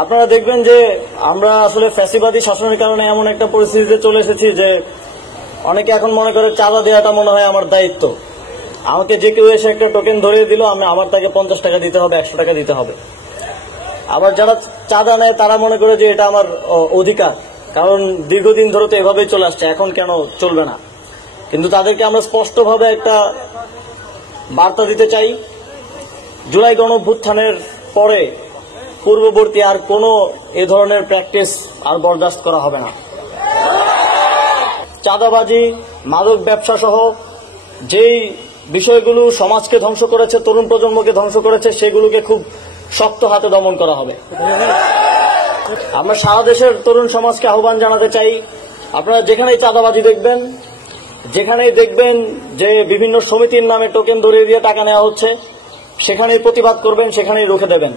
আপনারা দেখবেন যে আমরা আসলে ফ্যাসিবাদী শাসনের কারণে এমন একটা পরিস্থিতিতে চলে এসেছি যে অনেকে এখন মনে করে চাঁদা দেওয়াটা মনে হয় আমার দায়িত্ব। আমাকে যে কেউ এসে একটা টোকেন ধরিয়ে দিল, আমার তাকে 50 টাকা দিতে হবে, 100 টাকা দিতে হবে। আবার যারা চাঁদা নেয় তারা মনে করে যে এটা আমার অধিকার, কারণ দীর্ঘদিন ধরে তো এভাবেই চলে আসছে, এখন কেন চলবে না। কিন্তু তাদেরকে আমরা স্পষ্টভাবে একটা বার্তা দিতে চাই, জুলাই গণঅভ্যুত্থানের পরে পূর্ববর্তী আর কোনো এ ধরনের প্র্যাকটিস আর বরদাস্ত করা হবে না। চাঁদাবাজি, মাদক ব্যবসা সহ যেই বিষয়গুলো সমাজকে ধ্বংস করেছে, তরুণ প্রজন্মকে ধ্বংস করেছে, সেগুলোকে খুব শক্ত হাতে দমন করা হবে। আমরা সারা দেশের তরুণ সমাজকে আহ্বান জানাতে চাই, আপনারা যেখানেই চাঁদাবাজি দেখবেন, যেখানেই দেখবেন যে বিভিন্ন সমিতির নামে টোকেন ধরিয়ে দিয়ে টাকা নেওয়া হচ্ছে, সেখানেই প্রতিবাদ করবেন, সেখানেই রুখে দেবেন।